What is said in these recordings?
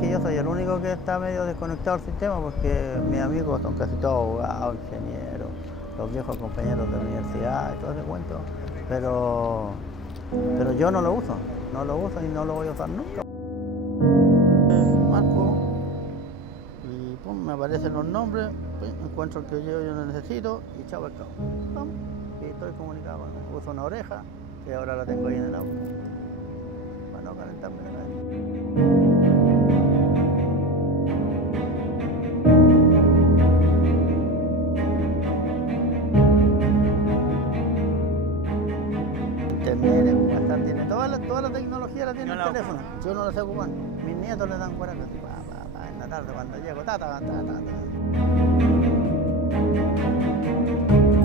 que yo soy el único que está medio desconectado del sistema porque mis amigos son casi todos abogados, ingenieros, los viejos compañeros de la universidad y todo ese cuento, pero, pero yo no lo uso y no lo voy a usar nunca. Marco y pum, me aparecen los nombres, pues, encuentro el que yo necesito y chao pescado. Pum, y estoy comunicado, uso una oreja que ahora la tengo ahí en el auto para no calentarme de nada. Internet, WhatsApp, tiene toda la tecnología la tiene el teléfono. Yo no la sé ocupar. Mis nietos le dan guaraca así, en la tarde cuando llego,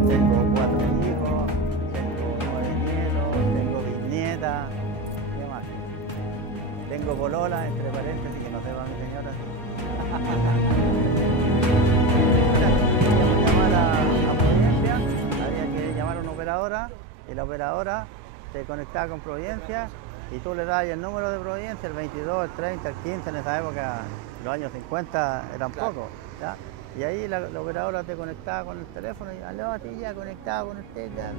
Tengo 4 hijos, tengo 9 nietos, tengo bisnietas, ¿qué más? Tengo polola, entre paréntesis, que no sepa mi señora. Llamar a Providencia, había que llamar a una operadora y la operadora se conectaba con Providencia y tú le das el número de Providencia, el 22, el 30, el 15, en esa época, los años 50 eran pocos, ¿ya? Y ahí la operadora te conectaba con el teléfono y aló, sí, ya conectado con usted, ya.